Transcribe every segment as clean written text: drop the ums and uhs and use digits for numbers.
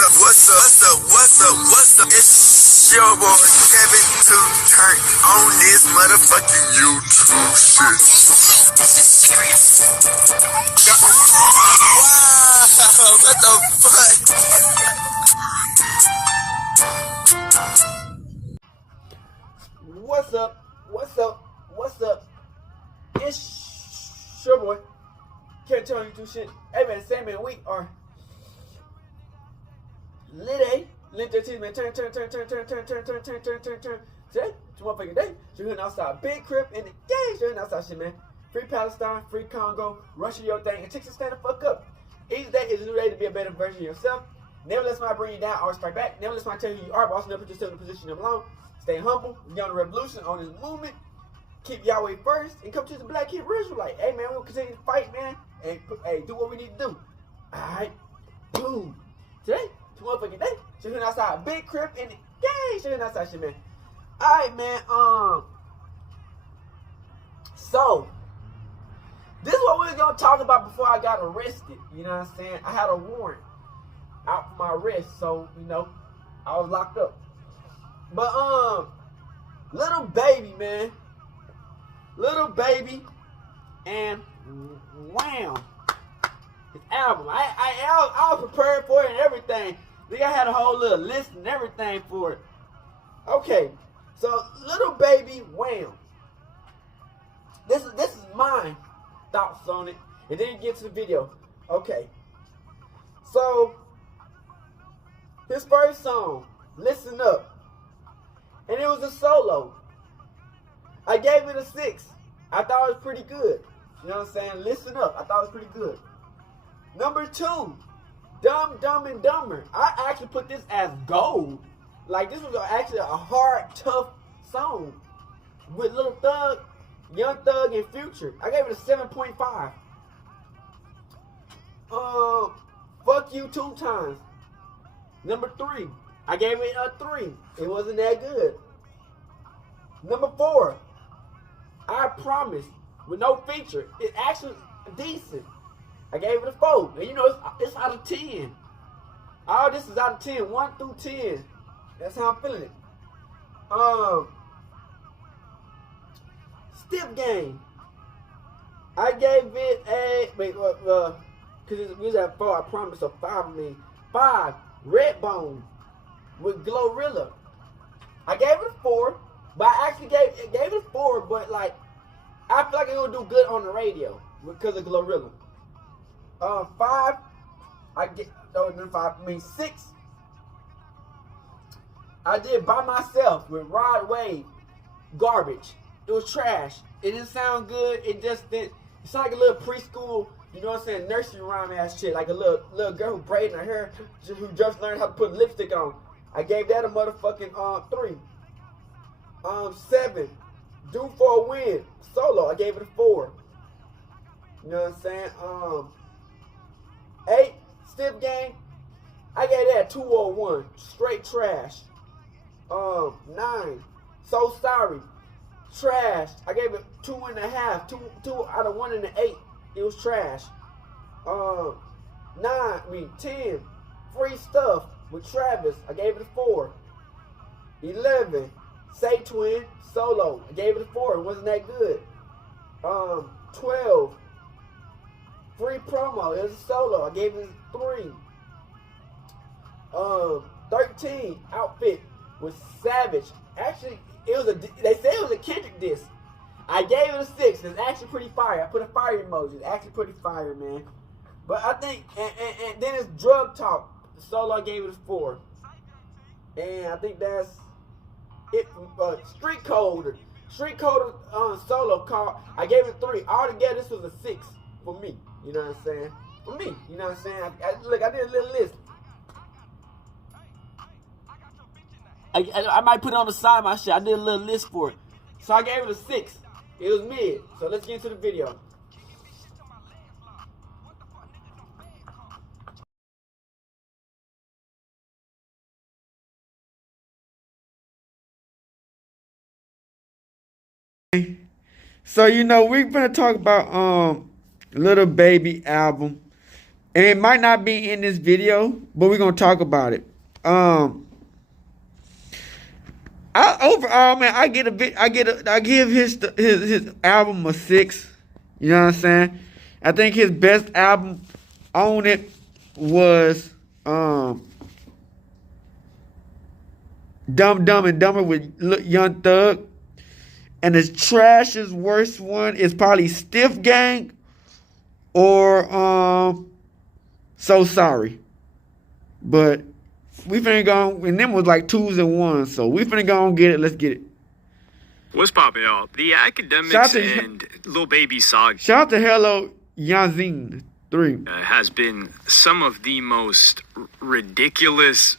What's up? It's your boy Kevin to turn on this motherfucking YouTube shit. This is serious. Wow, what the fuck? What's up? It's your boy Kevin to turn on YouTube shit. Hey man, same man, we are lit 13, man. Turn. Today, it's motherfucking day. So you're outside, big crip in the game. So you're outside shit, man. Free Palestine, free Congo, Russia your thing, and Texas stand the fuck up. Each day is a new day to be a better version of yourself. Never let somebody bring you down, always strike back. Never let somebody tell you who you are, but also never put yourself in a position to belong. Stay humble, be on the revolution, on this movement. Keep Yahweh first, and come to the Black Hebrew Israelite. Hey man, we'll continue to fight, man, and do what we need to do. Alright, boom. Today, it's motherfucking day. So you're outside, big crip in the game. So you're outside shit, man. Alright, man. So this is what we was gonna talk about before I got arrested. You know what I'm saying? I had a warrant out for my arrest, so you know I was locked up. But Little Baby, man, Little Baby, and Wham, his album. I was prepared for it and everything. I had a whole little list and everything for it. Okay, so Little Baby, Wham. This is my thoughts on it, and then you get to the video. Okay, so his first song, Listen Up, and it was a solo. I gave it a 6. I thought it was pretty good. You know what I'm saying? Listen Up, I thought it was pretty good. Number 2, Dumb and Dumber. I actually put this as gold. Like, this was actually a hard, tough song with Lil Thug, Young Thug, and Future. I gave it a 7.5. Fuck You 2 Times. Number 3, I gave it a 3. It wasn't that good. Number 4, I Promise, with no feature. It's actually decent. I gave it a 4. And you know, it's out of 10. All this is out of 10, 1 through 10. That's how I'm feeling it. Stiff Game. I gave it a, because it was at 4, I Promise, so 5, 5, Redbone with Glorilla. I gave it a 4, but I actually gave it a 4, but like, I feel like it would do good on the radio because of Glorilla. 5, 6. I did By Myself with Rod Wave. Garbage. It was trash. It didn't sound good. It just didn't. It sounded like a little preschool, you know what I'm saying, nursery rhyme ass shit. Like a little girl who braided her hair, who just learned how to put lipstick on. I gave that a motherfucking 3. 7, Do For a Win, solo. I gave it a 4. You know what I'm saying? 8, Stiff Game. I gave that a 2 or 1. Straight trash. 9, So Sorry. Trash. I gave it 2.5. 2 out of 1 and an 8. It was trash. 10, Free Stuff with Travis. I gave it a 4. 11, Say Twin, solo. I gave it a 4. It wasn't that good. 12, Free Promo. It was a solo. I gave it a 3. 13, Outfit with Savage. Actually, they said it was a Kendrick diss. I gave it a 6. It's actually pretty fire. I put a fire emoji. It's actually pretty fire, man. But I think, and then it's Drug Talk. Solo, I gave it a 4. And I think that's it. Street Code solo call. I gave it a 3. Altogether, this was a 6 for me. You know what I'm saying? For me, you know what I'm saying? Look, I did a little list. I might put it on the side of my shit. I did a little list for it. So I gave it a 6. It was mid. So let's get into the video. So you know we're gonna talk about Little Baby album. And it might not be in this video, but we're gonna talk about it. Overall, man, I give his album a 6. You know what I'm saying? I think his best album on it was Dumb and Dumber with Young Thug. And his trash's worst one is probably Stiff Gang or So Sorry. But we finna go, and them was like 2s and 1s, so we finna go and get it. Let's get it. What's poppin', y'all? The Academics and Lil Baby saga. Shout out to Hello Yazin 3. Has been some of the most ridiculous,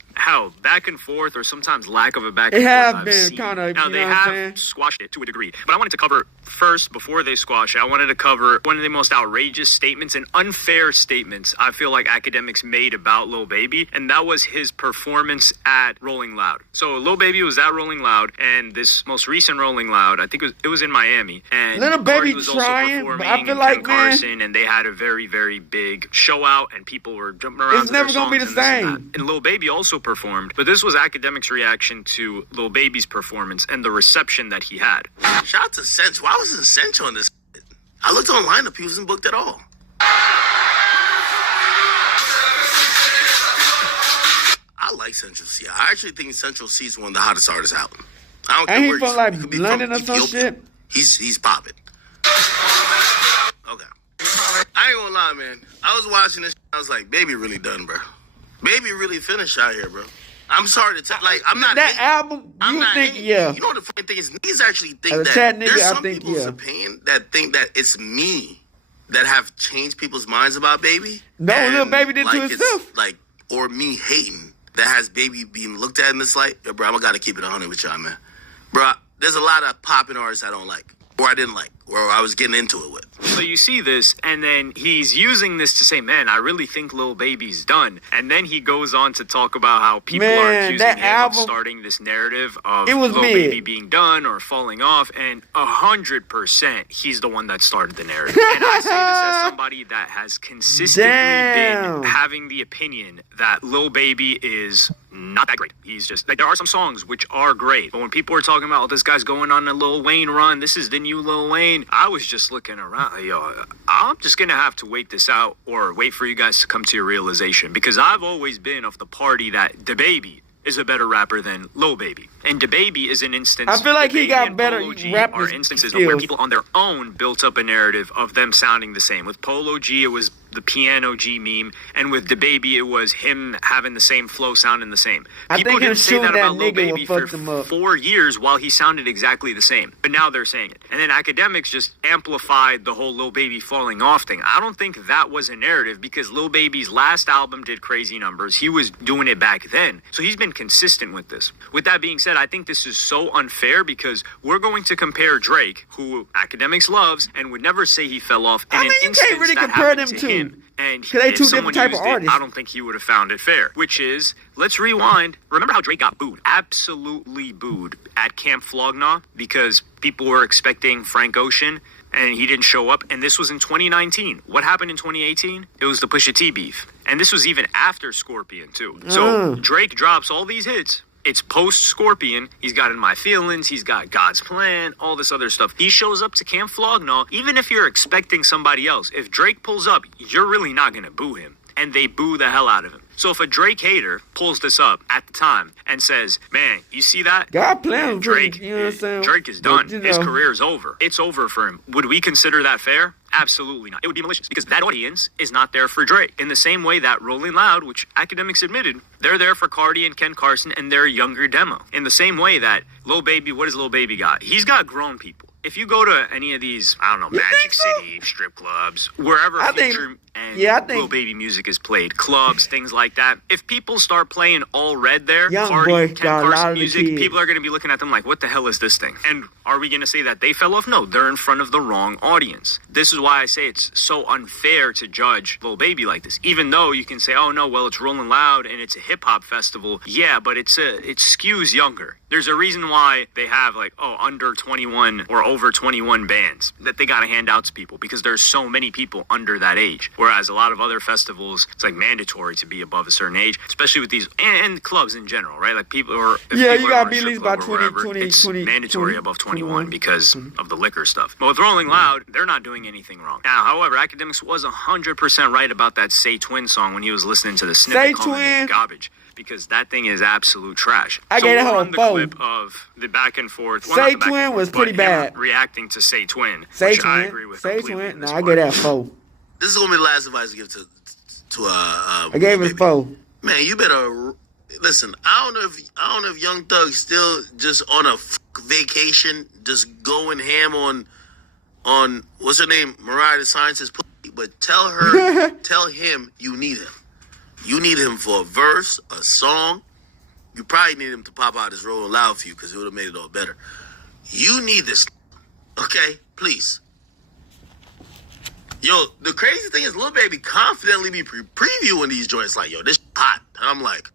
back and forth, or sometimes lack of a back and forth. It has I've been seen. kind of. Now, they have squashed it to a degree. But I wanted to cover first, before they squash it, I wanted to cover one of the most outrageous statements and unfair statements I feel like Academics made about Lil Baby, and that was his performance at Rolling Loud. So Lil Baby was at Rolling Loud, and this most recent Rolling Loud, I think it was in Miami, and Little Baby was trying, also but I feel like, man, Carson, and they had a very, very big show out, and people were jumping around. It's never gonna be the same. And Lil Baby also performed, but this was Academics' reaction to Lil Baby's performance and the reception that he had. Shout out to Cinch. Why wasn't Cinch on this? I looked online, he wasn't booked at all. I like Central C. I actually think Central C is one of the hottest artists out. I don't care Ain't where he from like London or some shit? He's popping. Okay. I ain't gonna lie, man. I was watching this. I was like, Baby really done, bro. Baby really finished out here, bro. I'm sorry to tell. Like, I'm not. That album, you think, yeah. You know what the funny thing is? Niggas actually think As a that chat nigga, there's I some think, people's yeah. opinion that think that it's me that have changed people's minds about Baby. No, And, Lil Baby did to it's, himself. like, or me hating that has Baby being looked at in this light. Yo, bro, I gotta keep it 100 with y'all, man. Bro, there's a lot of popping artists I don't like, or I didn't like, or I was getting into it with. So you see this, and then he's using this to say, man, I really think Lil Baby's done. And then he goes on to talk about how people are accusing him of starting this narrative of Lil Baby being done or falling off. And 100%, he's the one that started the narrative. And I say this as somebody that has consistently been having the opinion that Lil Baby is not that great. He's just, like, there are some songs which are great. But when people were talking about, oh, this guy's going on a Lil Wayne run, this is the new Lil Wayne, I was just looking around. Yo, I'm just going to have to wait this out, or wait for you guys to come to your realization. Because I've always been of the party that DaBaby is a better rapper than Lil Baby. And DaBaby is an instance. I feel like he got better rapping are instances skills. Of where people on their own built up a narrative of them sounding the same. With Polo G, it was the Piano G meme, and with DaBaby, it was him having the same flow, sounding the same. People didn't say that about Lil Baby for 4 years while he sounded exactly the same, but now they're saying it. And then Academics just amplified the whole Lil Baby falling off thing. I don't think that was a narrative, because Lil Baby's last album did crazy numbers. He was doing it back then, so he's been consistent with this. With that being said, I think this is so unfair, because we're going to compare Drake, who Academics loves and would never say he fell off, in an instance can't really compare them to him. And they two different type of artists. I don't think he would have found it fair. Which is, let's rewind. Remember how Drake got booed? Absolutely booed at Camp Flog Gnaw, because people were expecting Frank Ocean, and he didn't show up. And this was in 2019. What happened in 2018? It was the Pusha T beef. And this was even after Scorpion, too. So Drake drops all these hits. It's post-Scorpion. He's got In My Feelings. He's got God's Plan, all this other stuff. He shows up to Camp Flog Gnaw. Even if you're expecting somebody else, if Drake pulls up, you're really not going to boo him. And they boo the hell out of him. So if a Drake hater pulls this up at the time and says, man, you see that? God plans Drake, you know what I'm saying? Drake is done. But, His career is over. It's over for him. Would we consider that fair? Absolutely not. It would be malicious, because that audience is not there for Drake. In the same way that Rolling Loud, which Academics admitted, they're there for Cardi and Ken Carson and their younger demo. In the same way that Lil Baby, what does Lil Baby got? He's got grown people. If you go to any of these, I don't know, Magic City, strip clubs, wherever Future and Lil Baby music is played, clubs, things like that, if people start playing All Red there, Cardi, Ken Carson music, people are going to be looking at them like, what the hell is this thing? And are we going to say that they fell off? No, they're in front of the wrong audience. This is why I say it's so unfair to judge Lil Baby like this. Even though you can say, oh no, well, it's Rolling Loud and it's a hip-hop festival. Yeah, but it skews younger. There's a reason why they have, like, under 21 or over 21 bands that they got to hand out to people because there's so many people under that age. Whereas a lot of other festivals, it's like mandatory to be above a certain age, especially with these and clubs in general, right? Like people are you got to be at least about 20, it's mandatory above 21 because of the liquor stuff. But with Rolling Loud, they're not doing anything wrong. Now, however, Academics was 100% right about that Say Twin song when he was listening to the snippet calling it garbage. Because that thing is absolute trash. I gave it a clip of the back and forth. Well, Say Twin was pretty bad. Reacting to Say Twin, Say which Twin. I agree with. Say Twin. No, I gave that 4. This is gonna be the last advice I give to I gave it 4. Man, you better listen. I don't know if Young Thug's still just on a vacation, just going ham on what's her name, Mariah the Scientist. But tell him you need him. You need him for a verse, a song. You probably need him to pop out his Rolling Loud for you because it would have made it all better. You need this, okay? Please. Yo, the crazy thing is Lil Baby confidently be previewing these joints like, yo, this hot. And I'm like,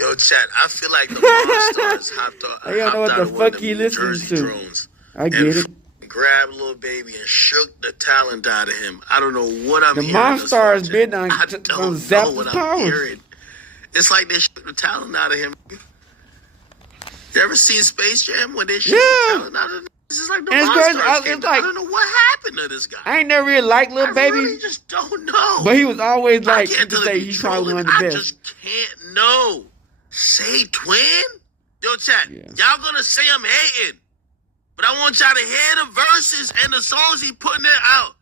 yo, chat, I feel like the Monstars hopped know what out the of one of fuck he them New listening Jersey to. drones. I get it. Grabbed Lil Baby and shook the talent out of him. I don't know what I'm hearing. The Monstars been on Zap what I'm hearing. It's like they shook the talent out of him. You ever seen Space Jam when they shook the talent out of him? This is like the Monstars. I don't know what happened to this guy. I ain't never really liked Lil Baby. I really just don't know. But he was always like, you can say he's probably one of the best. I just can't know. Say Twin? Yo, chat, y'all gonna say I'm hating. But I want y'all to hear the verses and the songs he putting it out.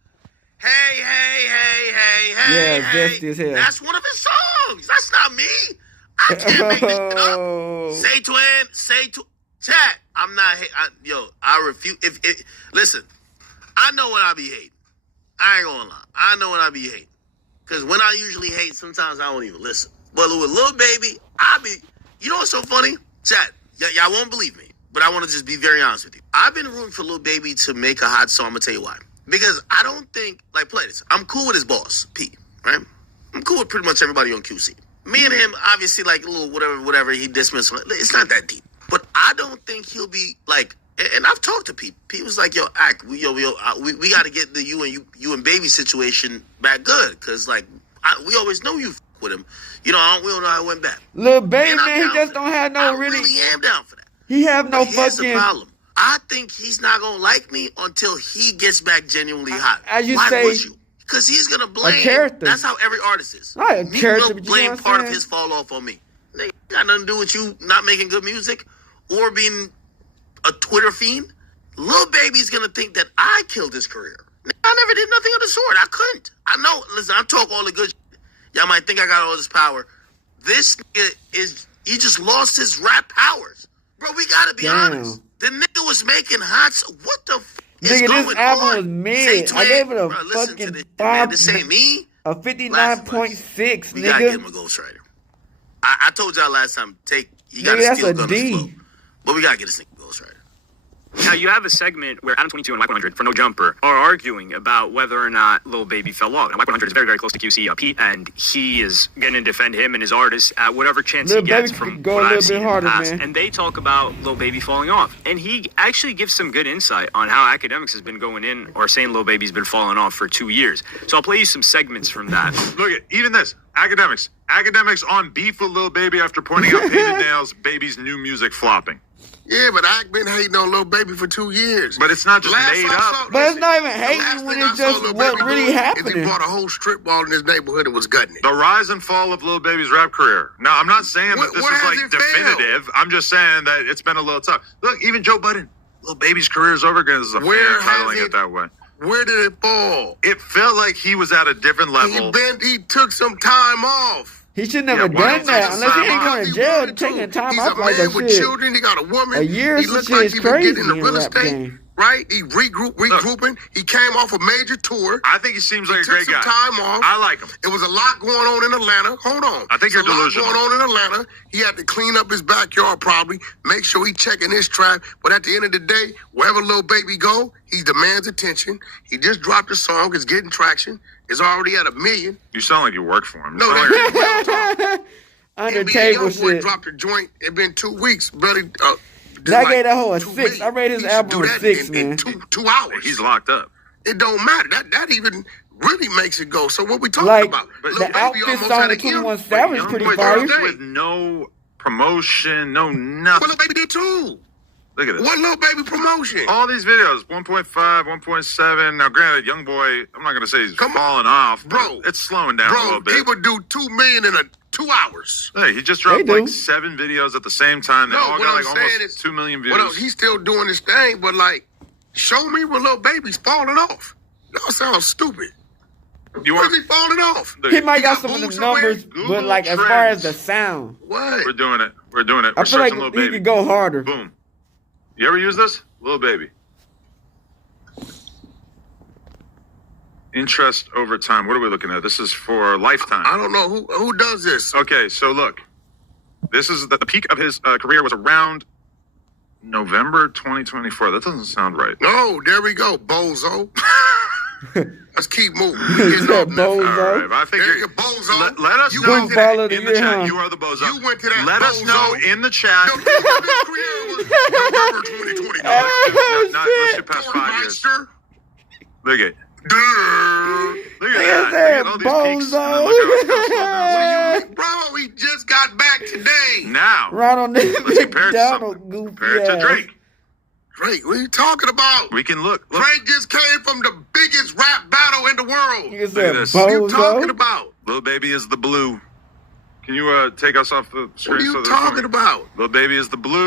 Hey, hey, hey, hey, hey, hey. That's one of his songs. That's not me. I can't make this shit up. Say Twin, chat. I'm not I refuse. Listen, I know when I be hating. I ain't gonna lie. I know when I be hating. Because when I usually hate, sometimes I don't even listen. But with Lil Baby, you know what's so funny? Chat, y'all won't believe me. But I want to just be very honest with you. I've been rooting for Lil Baby to make a hot song. I'm going to tell you why. Because I don't think, play this. I'm cool with his boss, P, right? I'm cool with pretty much everybody on QC. Me and him, obviously, a little whatever, he dismissed. It's not that deep. But I don't think he'll be, and I've talked to P. P was like, yo, we got to get the you and Baby situation back good. Because, we always know you with him. We don't know how it went back. Lil Baby, man, he just don't have no I really am down for that. He have no Here's fucking... the problem. I think he's not going to like me until he gets back genuinely hot. As you Why say... would you? Because he's going to blame... A character. That's how every artist is. Right, a character. He'll blame part of his fall off on me. They got nothing to do with you not making good music or being a Twitter fiend. Lil Baby's going to think that I killed his career. I never did nothing of the sort. I couldn't. I know. Listen, I talk all the good shit. Y'all might think I got all this power. This nigga he just lost his rap powers. Bro, we gotta be honest. The nigga was making hots. What the f is going on? This album was mid. I gave it a fucking 5. This ain't me. A 59.6, nigga. We gotta get him a ghostwriter. I told y'all last time, you gotta steal Gunna's flow. But we gotta get this nigga a ghostwriter. Now, you have a segment where Adam 22 and Mike 100 for No Jumper are arguing about whether or not Lil Baby fell off. Now, Mike 100 is very, very close to QC Pete, and he is going to defend him and his artists at whatever chance he gets from what I've seen in the past. And they talk about Lil Baby falling off. And he actually gives some good insight on how Academics has been going in or saying Lil Baby's been falling off for 2 years. So I'll play you some segments from that. Look at even this. Academics on beef with Lil Baby after pointing out Painted Nails, Baby's new music flopping. Yeah, but I've been hating on Lil Baby for 2 years. But it's not just made up. But it's not even hating when it's just what really happened. He bought a whole strip mall in his neighborhood and was gutting it. The rise and fall of Lil Baby's rap career. Now, I'm not saying that this is definitive. I'm just saying that it's been a little tough. Look, even Joe Budden, Lil Baby's career is over because there's a fan titling it that way. Where did it fall? It felt like he was at a different level. He took some time off. He should never done that unless he ain't going to jail. Taking time off like that shit. He's a man with children. He got a woman. A year he looks like he was crazy getting into real estate. Right? He regrouping. He came off a major tour. I think he seems like a great guy. Took some time off. I like him. It was a lot going on in Atlanta. Hold on. I think you're delusional. A lot going on in Atlanta. He had to clean up his backyard probably, make sure he checking his trap. But at the end of the day, wherever Lil Baby go, he demands attention. He just dropped a song. It's getting traction. It's already at 1 million. You sound like you work for him. No, Under NBA table Youngboy shit. dropped a joint. It been 2 weeks, brother. I gave that whole a 6. I rated his album a 6, man. In 2 hours. He's locked up. It don't matter. That even really makes it go. So what we talking Like, about? the outfit song with 21 Savage pretty fire. With no promotion, no nothing. Well, Lil Baby did too. Look at this. What Lil Baby promotion? All these videos, 1.5, 1.7. Now, granted, young boy, I'm not going to say he's falling off, bro. It's slowing down a little bit. He would do 2 million in 2 hours. Hey, he just dropped like 7 videos at the same time. They all got like almost 2 million views. Well, he's still doing his thing, but like, show me where Lil Baby's falling off. Y'all sound stupid. Where's he falling off? He might got some of the numbers, but like as far as the sound. What? We're doing it. We're I feel like he could go harder. Boom. You ever use this? Lil Baby. Interest over time. What are we looking at? This is for lifetime. I don't know who does this. Okay, so look. This is the peak of his career was around November 2024. That doesn't sound right. No, there we go, bozo. Let's keep moving. Bozo. All right, I think you're bozo. Let us know in the chat. You are the bozo. You went to that. Let us know in the chat. Your career was November 2020. Let's get past 5 years. Look at. Look at that. Look at all these peaks. Bro, he just got back today. Now, Ronald let's compare it to something. Compare it to Drake. Drake, what are you talking about? We can look. Drake just came from the biggest rap battle in the world. Look at this. What are you talking about? Lil Baby is the blue. Can you take us off the screen? What are you talking about? Lil Baby is the blue.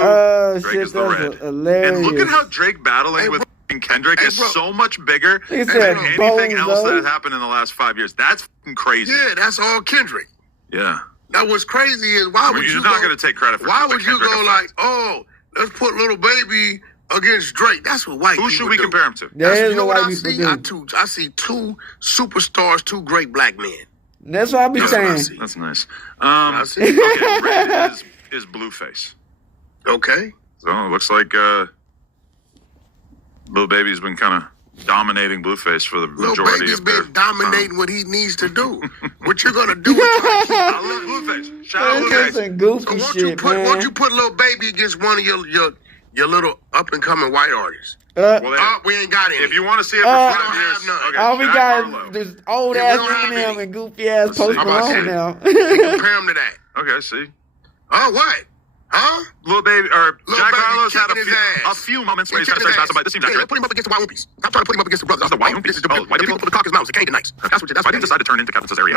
Drake shit, is the red. Hilarious. And look at how Drake battling with Kendrick is so much bigger than anything else that has happened in the last 5 years. That's fucking crazy. Yeah, that's all Kendrick. Yeah. Now what's crazy is why would you You're not going to take credit for why would you Kendrick go like, oh, let's put Lil Baby against Drake? That's what white people do. Who should we compare him to? You know what I see? I see 2 superstars, 2 great black men. That's what I be saying. That's nice. Okay, red is Blueface. Okay. So it looks like Lil Baby's been kind of dominating Blueface for the majority of been dominating what he needs to do. What you're gonna do? I love Blueface. Shout out Blueface. Goofy shit, man. Won't you put Lil Baby against one of your little up and coming white artists? We ain't got any. If you want to see it for 5 years, okay, all we got is old ass Eminem and goofy ass Post Malone now. Compare him to that. Okay, see. Oh, what? Huh? Lil Baby or Lil Jack Baby Harlow's had kicking a few moments where he's got to say something. This seems accurate. Put him up against the white whoopies. Stop trying to put him up against the brothers. That's the white whoopies. This is the white people put the cock his mouth. It can't be nice. That's why they decided to turn into Captain Caesarea.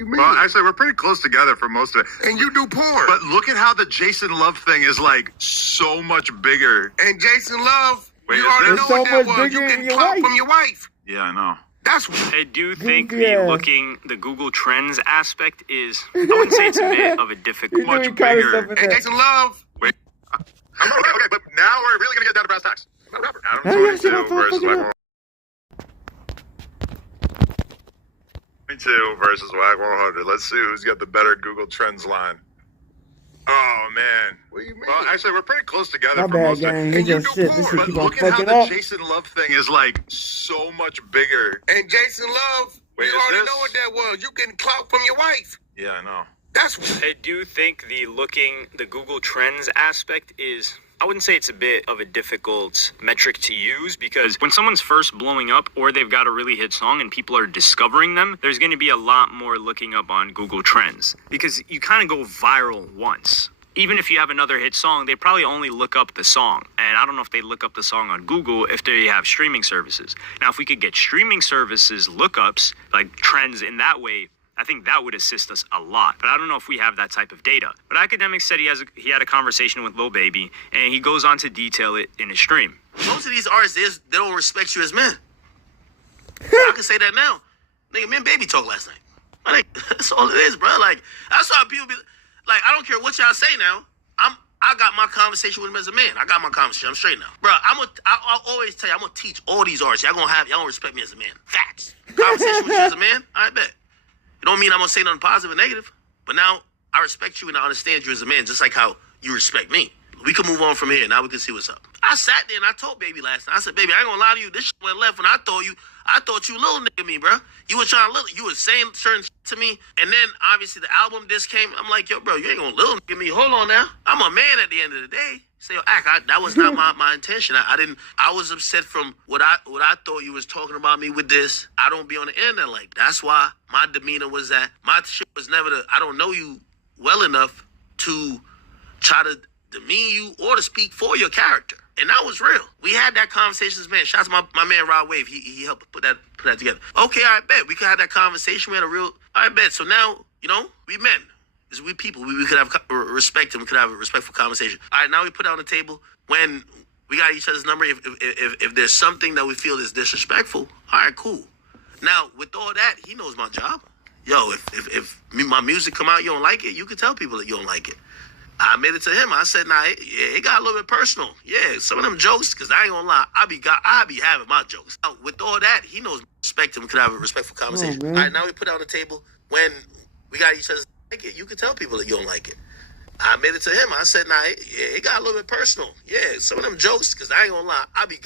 Well, actually, we're pretty close together for most of it. And you do porn. But look at how the Jason Love thing is like so much bigger. And Jason Love, you already know what that was. You getting clout from your wife. Yeah, I know. I do think the Google Trends aspect is, I wouldn't say it's a bit of a difficult, much bigger. And Jason Love. Wait. Okay, but now we're really going to get down to brass tacks. Adam 22 versus Wack 22 versus Wack 100. Let's see who's got the better Google Trends line. Oh, man. What do you mean? Well, actually, we're pretty close together My for bad, most of gang. it. He just shit. This shit But keep on look at how fucking the up. Jason Love thing is like so much bigger. And Jason Love, you already know what that was. You getting clout from your wife. Yeah, I know. I do think the Google Trends aspect is, I wouldn't say it's a bit of a difficult metric to use, because when someone's first blowing up or they've got a really hit song and people are discovering them, there's going to be a lot more looking up on Google Trends, because you kind of go viral once. Even if you have another hit song, they probably only look up the song. And I don't know if they look up the song on Google if they have streaming services. Now, if we could get streaming services lookups, like trends in that way, I think that would assist us a lot. But I don't know if we have that type of data. But Academic said he had a conversation with Lil Baby, and he goes on to detail it in his stream. Most of these artists, they don't respect you as men. I can say that now. Nigga, me and Baby talked last night. Like, that's all it is, bro. Like, that's why people be like, I don't care what y'all say now. I got my conversation with him as a man. I got my conversation. I'm straight now. Bro, I'll always tell you, I'm going to teach all these artists. Y'all don't respect me as a man. Facts. Conversation with you as a man, I bet. It don't mean I'm going to say nothing positive or negative. But now I respect you and I understand you as a man, just like how you respect me. We can move on from here. Now we can see what's up. I sat there and I told Baby last night. I said, Baby, I ain't going to lie to you. This shit went left when I thought you little nigga me, bro. You were saying certain shit to me. And then obviously the album disc came. I'm like, yo, bro, you ain't gonna little give me. Hold on now. I'm a man at the end of the day. Say, yo, that was not my intention. I was upset from what I thought you was talking about me with this. I don't be on the internet like that's why my demeanor was that. My shit was never I don't know you well enough to try to demean you or to speak for your character. And that was real. We had that conversation, man. Shout out to my man Rod Wave. He helped put that together. Okay, I bet. We could have that conversation. We had a real, I bet. So now, we men. Because we people. We could have respect and we could have a respectful conversation. All right, now we put it on the table. When we got each other's number, if there's something that we feel is disrespectful, all right, cool. Now, with all that, he knows my job. Yo, if my music come out, you don't like it, you can tell people that you don't like it. I admitted it to him. I said, nah, it got a little bit personal. Yeah, some of them jokes, because I ain't gonna lie, I be having my jokes. Now, with all that, he knows respect and we could have a respectful conversation. All right, now we put it on the table. When we got each other's like it, you can tell people that you don't like it. I admitted it to him. I said, nah, it got a little bit personal. Yeah, some of them jokes, because I ain't gonna lie, I be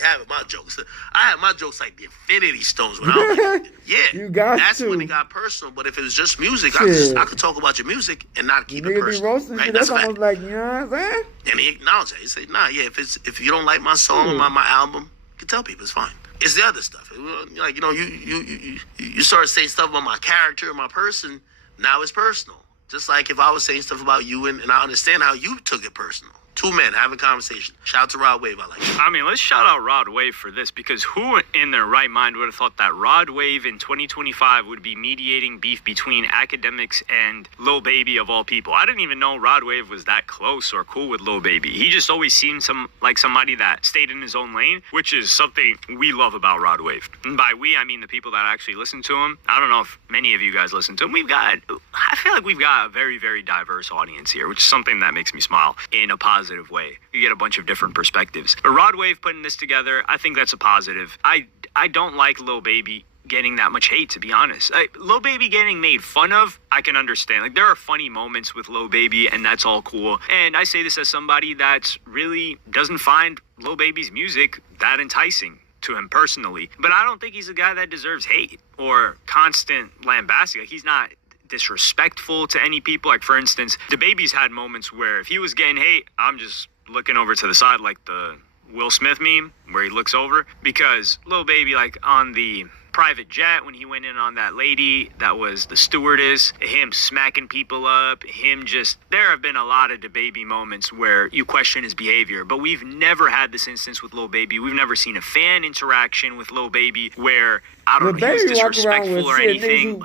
having my jokes. I had my jokes like the Infinity Stones when I was like, yeah, that's when it got personal. But if it was just music, I could talk about your music and not keep it personal. Right? That's almost like, you know what I'm saying? And he acknowledged that. He said, nah, yeah, if you don't like my song, my album, you can tell people it's fine. It's the other stuff. Like, you start saying stuff about my character, my person, now it's personal. Just like if I was saying stuff about you and I understand how you took it personal. Two men having a conversation. Shout out to Rod Wave. I like it. I mean, let's shout out Rod Wave for this, because who in their right mind would have thought that Rod Wave in 2025 would be mediating beef between academics and Lil Baby of all people? I didn't even know Rod Wave was that close or cool with Lil Baby. He just always seemed like somebody that stayed in his own lane, which is something we love about Rod Wave. And by we, I mean the people that actually listen to him. I don't know if many of you guys listen to him. I feel like we've got a very, very diverse audience here, which is something that makes me smile in a positive way. You get a bunch of different perspectives. But Rod Wave putting this together, I think that's a positive. I don't like Lil Baby getting that much hate, to be honest. Lil Baby getting made fun of, I can understand. Like, there are funny moments with Lil Baby, and that's all cool. And I say this as somebody that really doesn't find Lil Baby's music that enticing to him personally. But I don't think he's a guy that deserves hate or constant lambasting. Like, he's not disrespectful to any people. Like, for instance, DaBaby's had moments where if he was getting hate, I'm just looking over to the side like the Will Smith meme where he looks over, because Lil Baby, like on the private jet when he went in on that lady that was the stewardess, him smacking people up, there have been a lot of DaBaby moments where you question his behavior, but we've never had this instance with Lil Baby. We've never seen a fan interaction with Lil Baby where, I don't know, he was disrespectful or anything.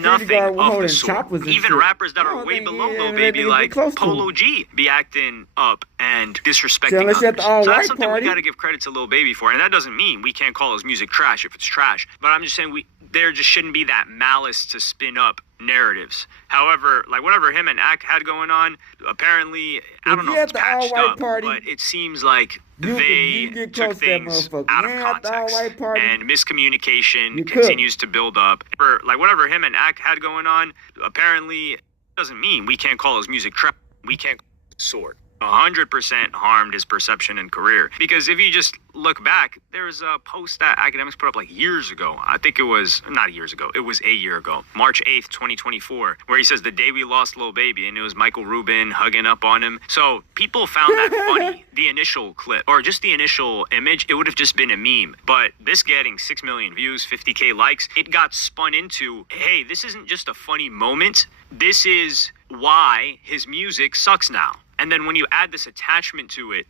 Nothing of the sort. Even rappers that are way below Lil Baby, like Polo G, be acting up and disrespecting others. So that's something we got to give credit to Lil Baby for. And that doesn't mean we can't call his music trash if it's trash. But I'm just saying there just shouldn't be that malice to spin up narratives. However, like whatever him and Ak had going on, apparently, I don't know if it's patched up, but it seems like they took things out of context, and miscommunication continues to build up. Like whatever him and Ak had going on, apparently doesn't mean we can't call his music trash. We can't sort. 100% harmed his perception and career. Because if you just look back, there was a post that academics put up like years ago. I think it was not years ago. It was a year ago, March 8th, 2024, where he says the day we lost Lil Baby, and it was Michael Rubin hugging up on him. So people found that funny, the initial clip, or just the initial image. It would have just been a meme. But this getting 6 million views, 50K likes, it got spun into, hey, this isn't just a funny moment. This is why his music sucks now. And then when you add this attachment to it,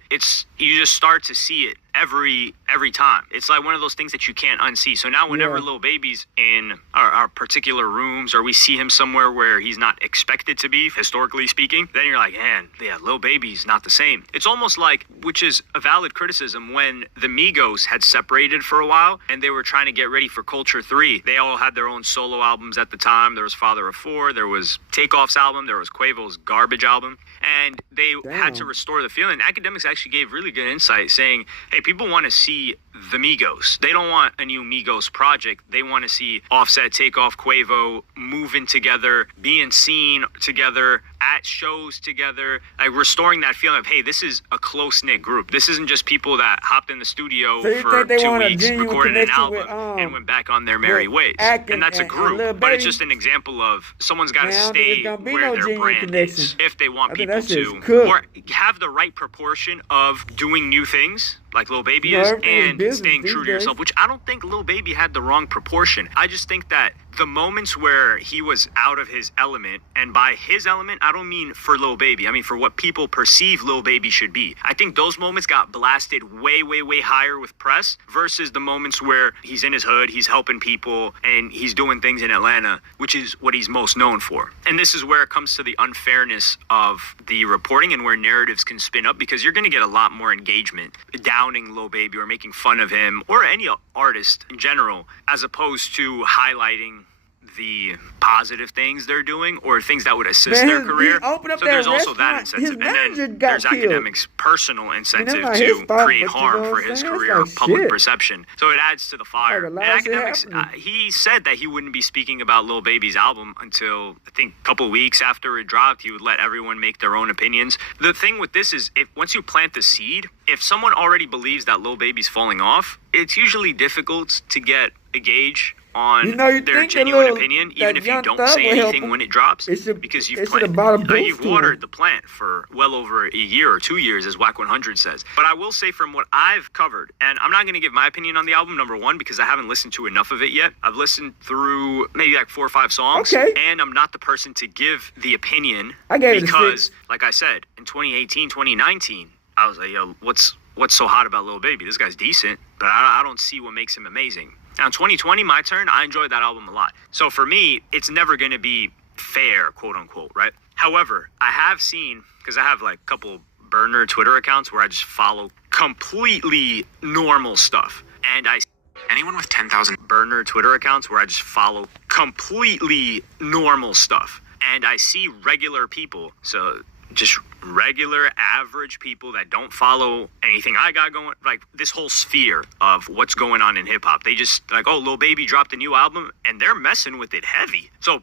you just start to see it every time. It's like one of those things that you can't unsee. So now whenever Lil Baby's in our particular rooms, or we see him somewhere where he's not expected to be, historically speaking, then you're like, man, yeah, Lil Baby's not the same. It's almost like, which is a valid criticism, when the Migos had separated for a while and they were trying to get ready for Culture 3. They all had their own solo albums at the time. There was Father of Four, there was Takeoff's album, there was Quavo's Garbage album, and they had to restore the feeling. Academics actually gave really good insight saying, hey, people want to see the Migos. They don't want a new Migos project. They want to see Offset, Takeoff, Quavo moving together, being seen together, at shows together, like restoring that feeling of, hey, this is a close-knit group. This isn't just people that hopped in the studio for 2 weeks, recorded an album, and went back on their merry ways. And that's a group, but it's just an example of someone's got to stay where their brand is if they want people to, or have the right proportion of doing new things, like Lil Baby is, and staying true to yourself, which I don't think Lil Baby had the wrong proportion. I just think that the moments where he was out of his element, and by his element, I don't mean for Lil Baby, I mean for what people perceive Lil Baby should be. I think those moments got blasted way, way, way higher with press versus the moments where he's in his hood, he's helping people, and he's doing things in Atlanta, which is what he's most known for. And this is where it comes to the unfairness of the reporting and where narratives can spin up, because you're going to get a lot more engagement downing Lil Baby or making fun of him or any artist in general, as opposed to highlighting the positive things they're doing or things that would assist their career. So there's also that incentive. And then there's academics' personal incentive to create harm for his career, public perception. So it adds to the fire. And academics, he said that he wouldn't be speaking about Lil Baby's album until, I think, a couple weeks after it dropped. He would let everyone make their own opinions. The thing with this is, if once you plant the seed, if someone already believes that Lil Baby's falling off, it's usually difficult to get a gauge on their genuine opinion, even if you don't say anything when it drops, because you've watered the plant for well over a year or 2 years, as Whack 100 says. But I will say, from what I've covered, and I'm not going to give my opinion on the album, number one, because I haven't listened to enough of it yet. I've listened through maybe like 4 or 5 songs, and I'm not the person to give the opinion, because, like I said, in 2018, 2019, I was like, yo, what's so hot about Lil Baby? This guy's decent, but I don't see what makes him amazing. Now, in 2020, my turn, I enjoyed that album a lot. So for me, it's never going to be fair, quote unquote, right? However, I have seen, because I have like a couple burner Twitter accounts where I just follow completely normal stuff. And anyone with 10,000 burner Twitter accounts where I just follow completely normal stuff. And I see regular people, so just regular average people that don't follow anything I got going, like this whole sphere of what's going on in hip hop. They just like, oh, Lil Baby dropped a new album and they're messing with it heavy. So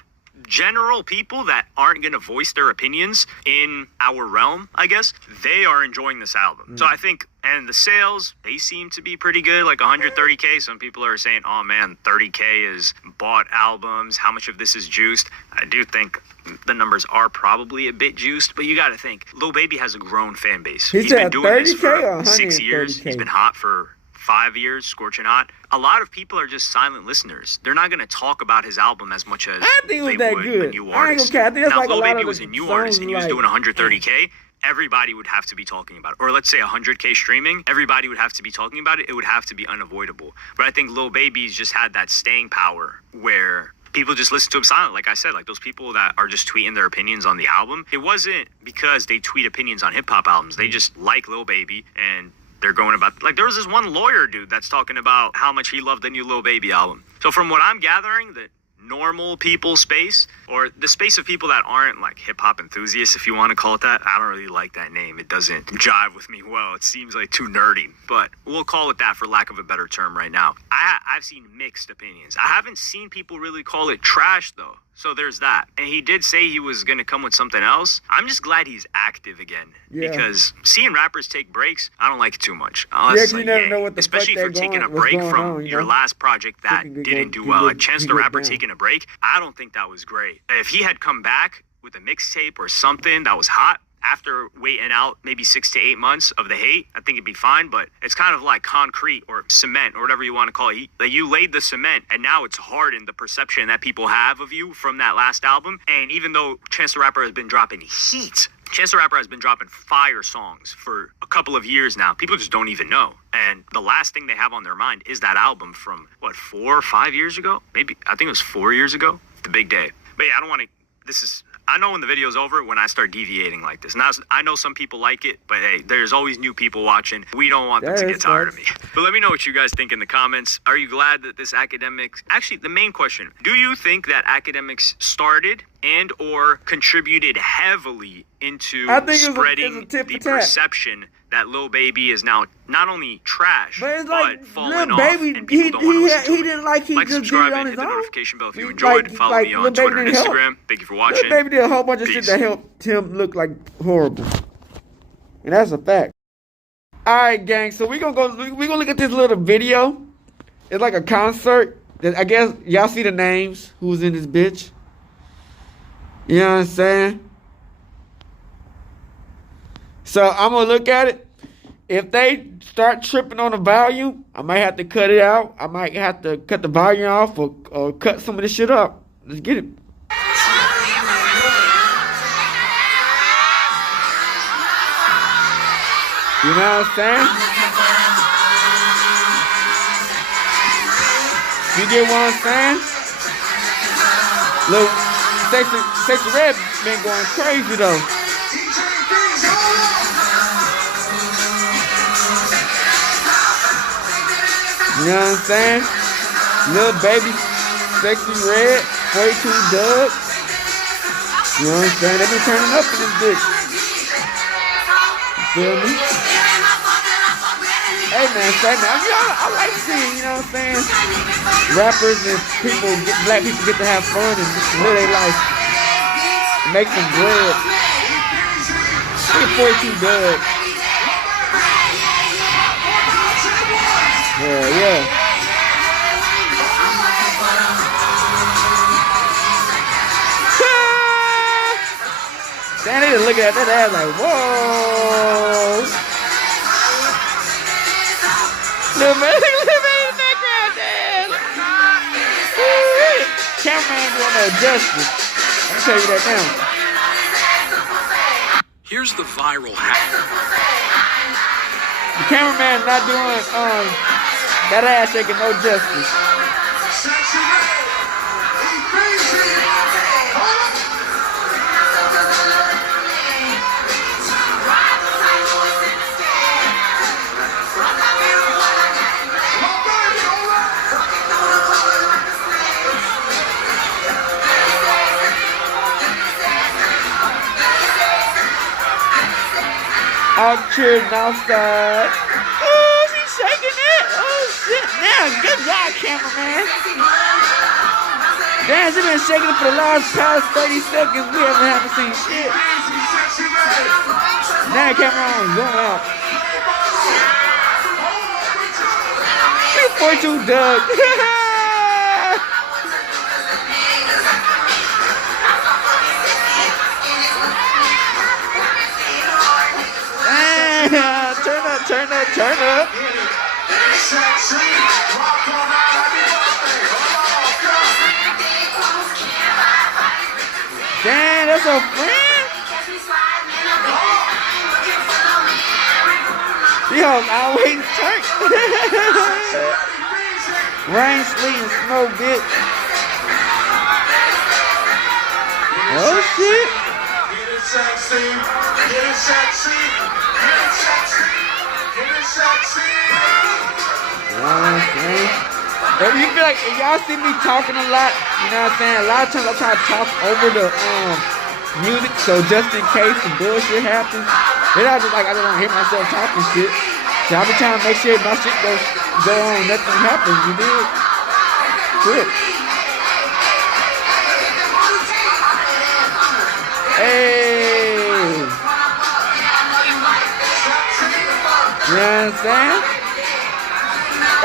general people that aren't going to voice their opinions in our realm, I guess, they are enjoying this album. So I think, and the sales, they seem to be pretty good, like 130K. Some people are saying, oh man, 30K is bought albums. How much of this is juiced? I do think the numbers are probably a bit juiced, but you got to think, Lil Baby has a grown fan base. He's been doing this for 6 years. He's been hot for 5 years, scorching hot. A lot of people are just silent listeners. They're not going to talk about his album as much as they would a new artist. Now, if Lil Baby was a new artist and he was doing 130K, everybody would have to be talking about it. Or let's say 100K streaming, everybody would have to be talking about it. It would have to be unavoidable. But I think Lil Baby's just had that staying power where people just listen to him silent. Like I said, like those people that are just tweeting their opinions on the album, it wasn't because they tweet opinions on hip-hop albums. They just like Lil Baby, and they're going about, like, there was this one lawyer dude that's talking about how much he loved the new Lil Baby album. So from what I'm gathering, the normal people space, or the space of people that aren't like hip-hop enthusiasts, if you want to call it that, I don't really like that name. It doesn't jive with me well. It seems like too nerdy, but we'll call it that for lack of a better term right now. I've seen mixed opinions. I haven't seen people really call it trash though. So there's that. And he did say he was going to come with something else. I'm just glad he's active again. Because seeing rappers take breaks, I don't like it too much. You never know what the especially if you're taking a break from your last project that didn't do well. Like Chance the Rapper taking a break, I don't think that was great. If he had come back with a mixtape or something that was hot, after waiting out maybe 6 to 8 months of the hate, I think it'd be fine. But it's kind of like concrete or cement or whatever you want to call it. You laid the cement and now it's hardened the perception that people have of you from that last album. And even though Chance the Rapper has been dropping heat, Chance the Rapper has been dropping fire songs for a couple of years now. People just don't even know. And the last thing they have on their mind is that album from, 4 or 5 years ago? Maybe, I think it was 4 years ago. The Big Day. But yeah, I don't want to, I know when the video's over when I start deviating like this. Now, I know some people like it, but hey, there's always new people watching. We don't want them to get tired of me. But let me know what you guys think in the comments. Are you glad that this academics... Actually, the main question, do you think that academics started and or contributed heavily into spreading the perception that Lil Baby is now not only trash, but falling off, and people don't want to listen to he didn't like he just did it on his hit the own. notification bell if you enjoyed. Follow me on Twitter and Instagram. Thank you for watching. Lil Baby did a whole bunch of shit that helped him look like horrible, and that's a fact. All right, gang. So we're gonna look at this little video. It's like a concert. I guess y'all see the names. Who's in this bitch? You know what I'm saying? So I'm gonna look at it. If they start tripping on the volume, I might have to cut it out. I might have to cut the volume off or cut some of this shit up. Let's get it. You know what I'm saying? You get what I'm saying? Look, Sexy Red been going crazy though. You know what I'm saying? Lil Baby, Sexy Red, 42 Doug. You know what I'm saying? They been turning up in this bitch. You feel me? Hey man, I like seeing, you know what I'm saying? Rappers and black people get to have fun and just live their life. Make some bread. Look at 42 Doug. Yeah. Damn, they just looking at that ass like, whoa. Little man in the background, damn. Cameraman doing no justice. I'm tell you that now. Here's the viral hack. The cameraman not doing that ass shaking no justice. Out here outside. Oh, she's shaking it. Oh shit. Now, good job, cameraman. Damn, she been shaking it for the last past 30 seconds. We haven't seen shit. Now, camera on, zoom out. Look at 42 Doug. Turn up. Damn, that's a friend? Yo, always turn. Rain, sleet, and snow, bitch. Oh, shit. Get it sexy. If you feel like, if y'all see me talking a lot, you know what I'm saying? A lot of times I try to talk over the music, so just in case some bullshit happens, then I just want to hear myself talking shit. So I be trying to make sure my shit go on, nothing happens, you dig? Good. Hey. You know what I'm saying?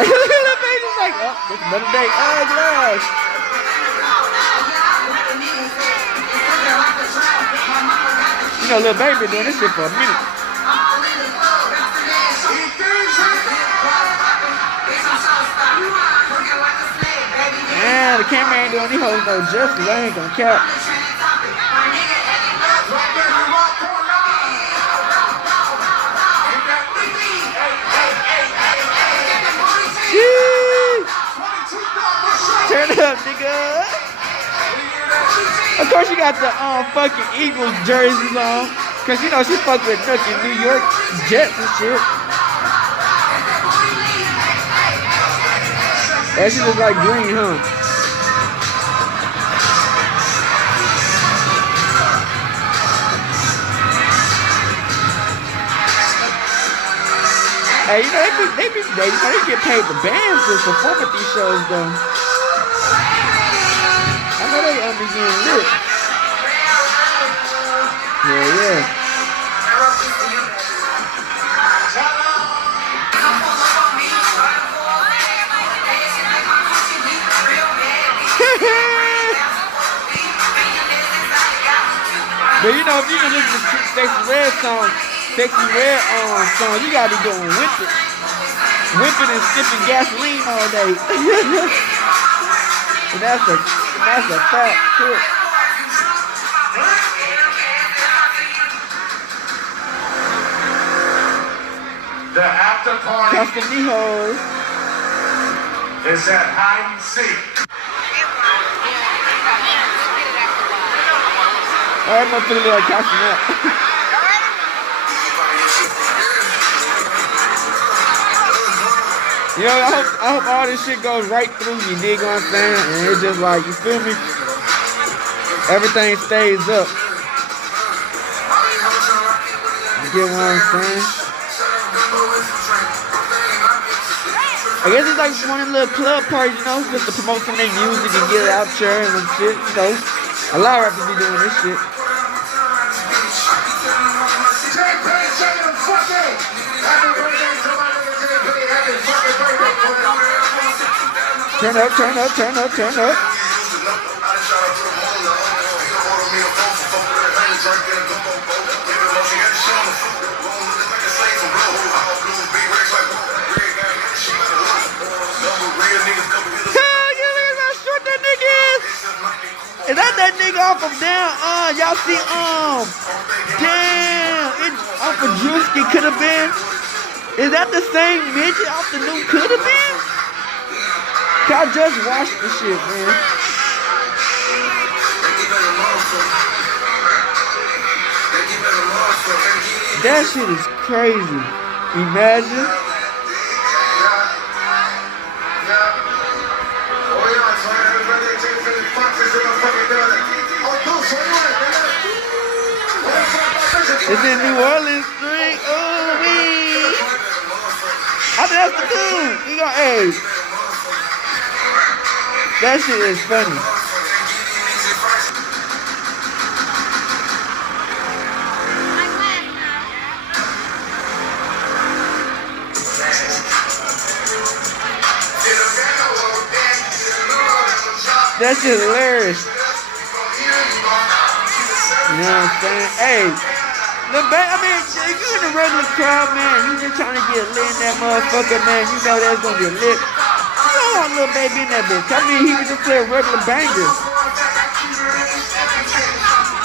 Look at the baby's like, oh, it's another day. Oh, gosh. You know, Lil Baby been doing this shit for a minute. Man, the camera ain't doing these hoes no justice. I ain't gonna cap. Turn up, nigga. Of course, you got the fucking Eagles jerseys on, cause you know she fuck with fucking New York Jets and shit. That shit looks like green, huh? Hey, you know, they get paid the bands to perform at these shows, though. I know they be getting lit. Yeah. But you know, if you can listen to Sexy Red song, you gotta be doing whipping and skipping gasoline all day. And that's a fact too. The after party Castanijos is at hide and seek. I'm gonna put a little Castanet. You know, I hope all this shit goes right through you, dig what I'm saying? And it's just like, you feel me? Everything stays up. You get what I'm saying? I guess it's like one of the little club parties, you know, just to promote some of their music and get it out there and shit, you know. A lot of rappers be doing this shit. Turn up. Is that nigga off of down? Y'all see, damn, it's off of Drewski could have been. Is that the same midget off the new could have been? I just watched the shit, man. That shit is crazy. Imagine. It's in New Orleans Street. Oh, wee. I think that's the dude. He gon' hey. That shit is funny. That shit hilarious. You know what I'm saying? Hey, if you're in a regular crowd, man, you just trying to get lit in that motherfucker, man, you know that's gonna get lit. Little baby in that bitch. I mean, he can just play a regular banger.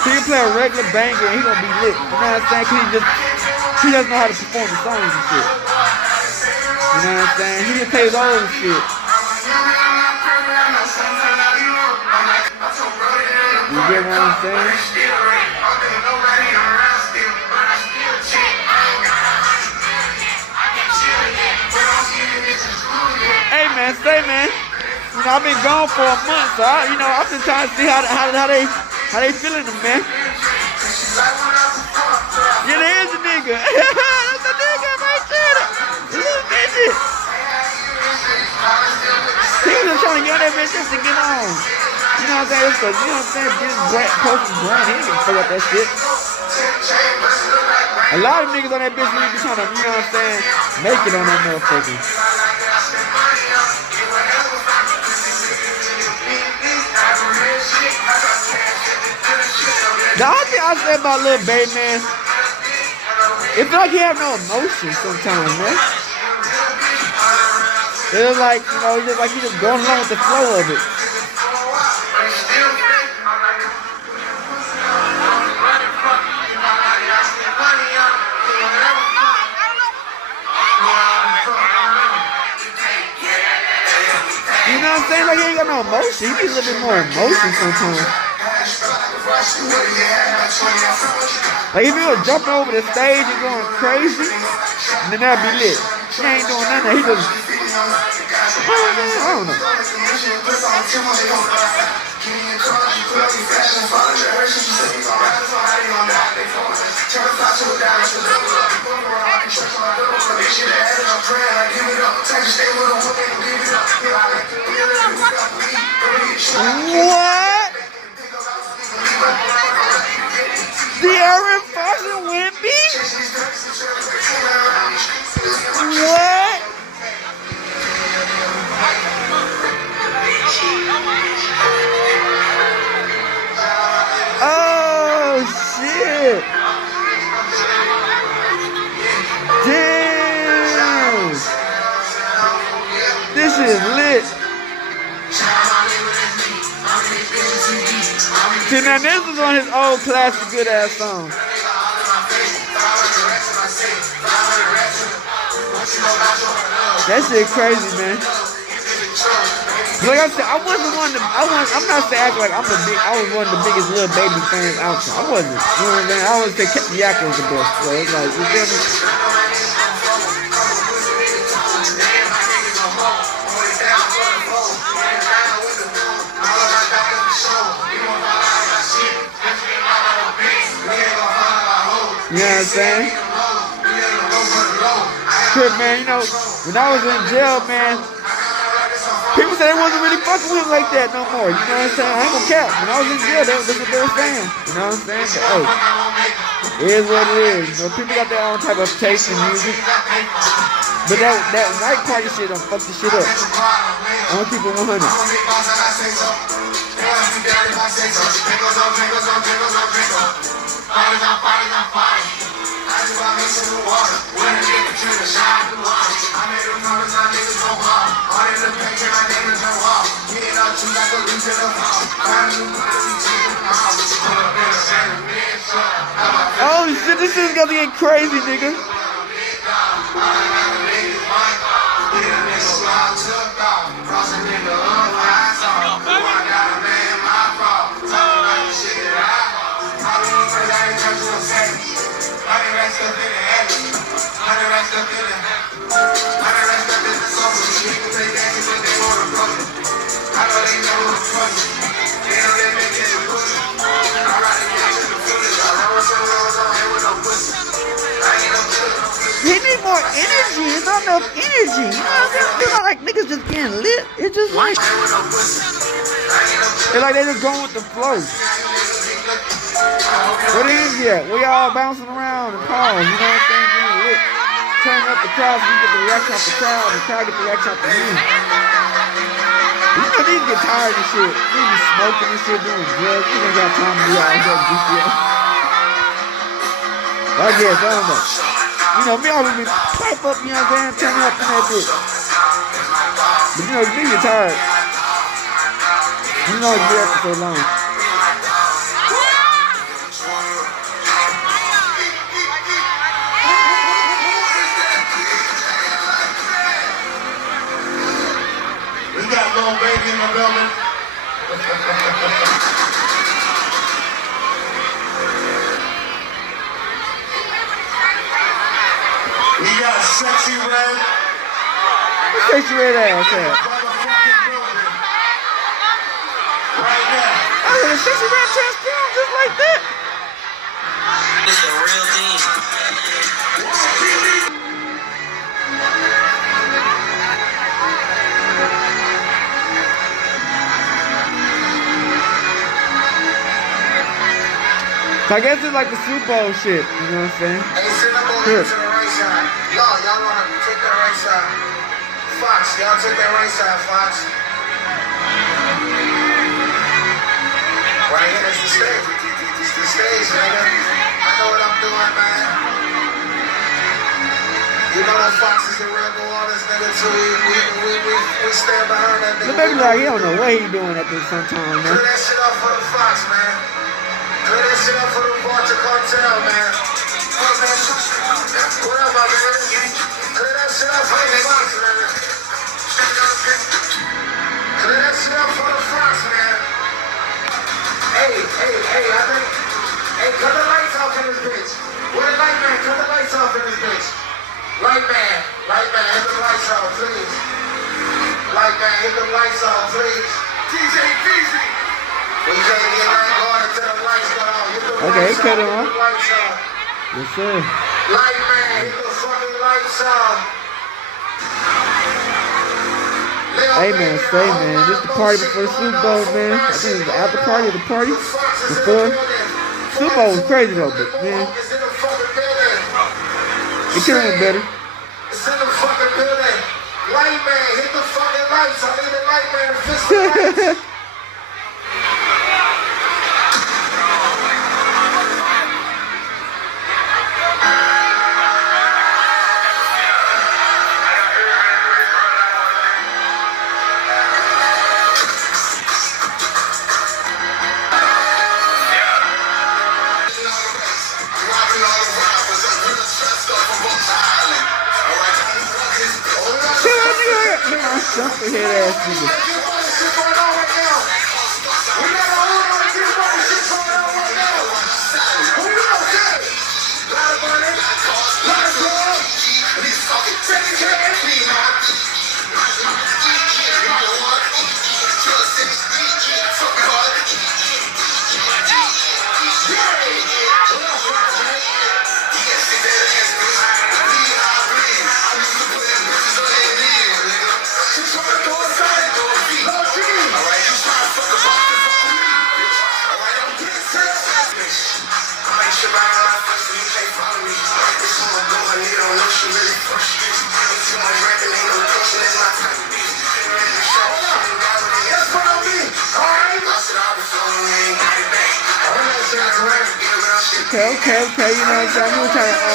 He can play a regular banger and he gonna be lit. You know what I'm saying? Cause he doesn't know how to perform the songs and shit. You know what I'm saying? He just plays old shit. You get what I'm saying? Hey man, you know, I've been gone for a month, so I've been trying to see how they feeling them, man. Yeah, there is a nigga. That's a nigga right there. The little midget. He was just trying to get on that bitch just to get on. You know what I'm saying? Because, you know what I'm saying? Getting posting brand, he didn't fuck up that shit. A lot of niggas on that bitch really be trying to, you know what I'm saying, make it on that motherfucker. The only thing I say about Lil Baby, man, it feel like he have no emotion sometimes, man. It's like, you know, just like he just going along with the flow of it. You know what I'm saying? Like he ain't got no emotion. He needs a little bit more emotion sometimes. Like if he was jumping over the stage and going crazy, then that'd be lit. He ain't doing nothing. He just, I don't know. What? De'Aaron Fox and Wemby? What? Oh shit! Damn! This is lit. See, now this was on his old classic good ass song. That shit crazy, man. Like I said, I wasn't one of the, I'm not saying act like I was one of the biggest Lil Baby fans out there. I wasn't. You know what I'm saying? I always say Kept the Yak was the best. So it's like, you feel me? You know what I'm saying? Shit, man, you know, when I was in jail, man, people said they wasn't really fucking with him like that no more. You know what I'm saying? I ain't gonna cap. When I was in jail, that's what they were saying. You know what I'm saying? But, hey, it is what it is. You know, people got their own type of taste in music. But that white party shit don't fuck the shit up. I'm gonna keep it 100. Oh shit, this shit's gonna get crazy, nigga. He need more energy. It's not enough energy. You know what I'm saying? It's not like niggas just getting lit. It's just like it's like they just going with the flow. What is it? We all bouncing around and pause. You know what I'm saying? Getting lit. Turning up the crowd so you get the reaction off the crowd and try to get the reaction off the you. You know, these get tired of shit. They be smoking and shit, doing drugs. You ain't got time to do all that shit. I guess, I don't know. You know, me always be pipe up, you know what I'm saying? Turn up in that bitch. But you know, me get tired. You know, it's been after so long. We got Lil Baby in the building. We got Sexy Red. What's Sexy Red ass at? Right now. Oh, the Sexy Red transformed just like that. It's the real thing. I guess it's like the Super Bowl shit, you know what I'm saying? Hey, send them over to the right side. Y'all wanna take that right side. Fox, y'all take that right side, Fox. Right here, that's the stage. It's the stage, nigga. I know what I'm doing, man. You know that Fox is the real New Orleans nigga too. We stand behind that nigga. The baby like, he don't know what he doing at this sometime, man. Clear that shit up for the Fox, man. Clear that shit up for the Vulture Cartel, man. What up, my man? Clear that shit up for the Fox, man. Clear that shit up for the Fox, man. Hey, I think... Hey, cut the lights off in this bitch. Where the light man? Cut the lights off in this bitch. Light man, hit the lights off, please. Light man, hit the lights off, please. DJ Beezy. We can't get that going until the lights go off. Hit the Okay, lights cut off, him off. hit the lights off. Yes, sir. Light man, hit the fucking lights off. Hey man, say man, this the party before the Super Bowl, man. I think it's the after party or the party before. Super Bowl was crazy though, but man, it could have been better. It's in the fucking building. Light man, hit the fucking lights. I need the light man to fix the lights. Shuffle head ass nigga. Okay, you know what I'm saying? I'm trying to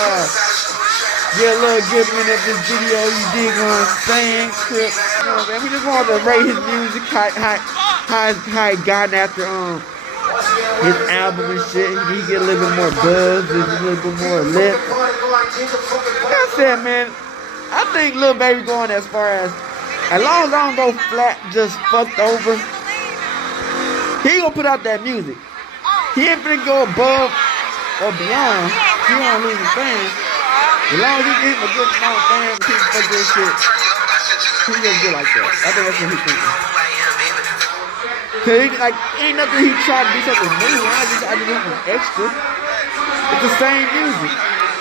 get a little good in of this video, you dig what I'm saying? Crip. You know what I'm saying? We just wanted to rate his music, how he gotten after his album and shit. He get a little bit more buzz, a little bit more lit. Like I said, man, I think Lil Baby going as far as long as I don't go flat, just fucked over, he gonna put out that music. He ain't finna go above or beyond. He won't lose his fans. As long as he get him a good amount of fans and people fuck this shit, he gonna get like that. I think that's what he's thinking. Cause he, like, ain't nothing he tried to do something new. I just do something extra. It's the same music.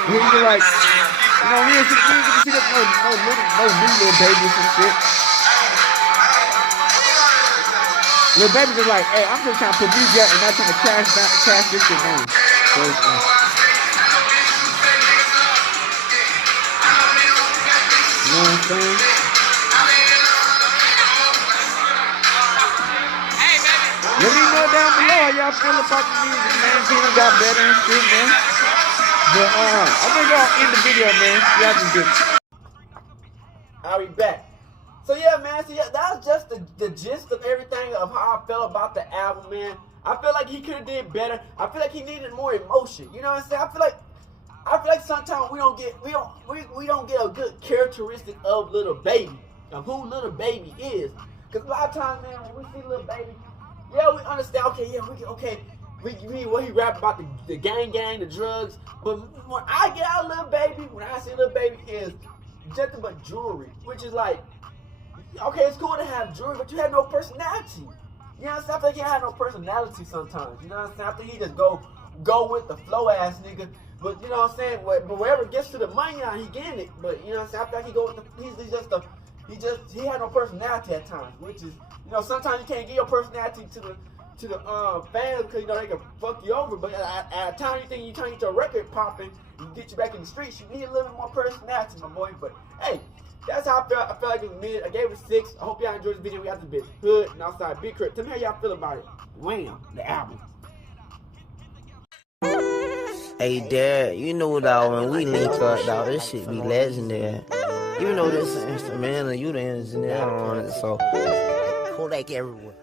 He be like, you know, we ain't see that no new Lil Baby or some shit. Lil Baby just like, hey, I'm just trying to put music out and not trying to cash this shit down. So it's, you know what I'm saying? Let me know down below how y'all feel about the music, man. People got better and shit, man. But I'm gonna go end the video, man. Y'all can get it. I'll be back. So yeah, man. So yeah, that was just the gist of everything of how I felt about the album, man. I feel like he could have did better. I feel like he needed more emotion. You know what I'm saying? I feel like sometimes we don't get a good characteristic of Lil Baby, of who Lil Baby is. Cause a lot of times, man, when we see Lil Baby, yeah, we understand. We what he rap about the gang, the drugs. But when I get out Lil Baby, when I see Lil Baby is nothing but jewelry, which is like, okay, it's cool to have jewelry, but you have no personality. You know what I'm saying? I think he had no personality sometimes. You know what I'm saying? I think he just go with the flow ass nigga. But you know what I'm saying? But wherever it gets to the money now, he getting it. But you know what I'm saying? I think he go with the he had no personality at times, which is, you know, sometimes you can't get your personality to the fans because, you know, they can fuck you over. But at a time you think you trying to get your record popping and get you back in the streets, you need a little bit more personality, my boy. But hey, that's how I felt. I felt like it was mid. I gave it 6. I hope y'all enjoyed this video. We got the bitch Hood and outside Big Crit. Tell me how y'all feel about it. Wham, the album. Hey, Dad, you know what, dog, when we link up, dog, this shit be legendary. Even though this is instrumental, you the engineer on it, so Kodak everywhere.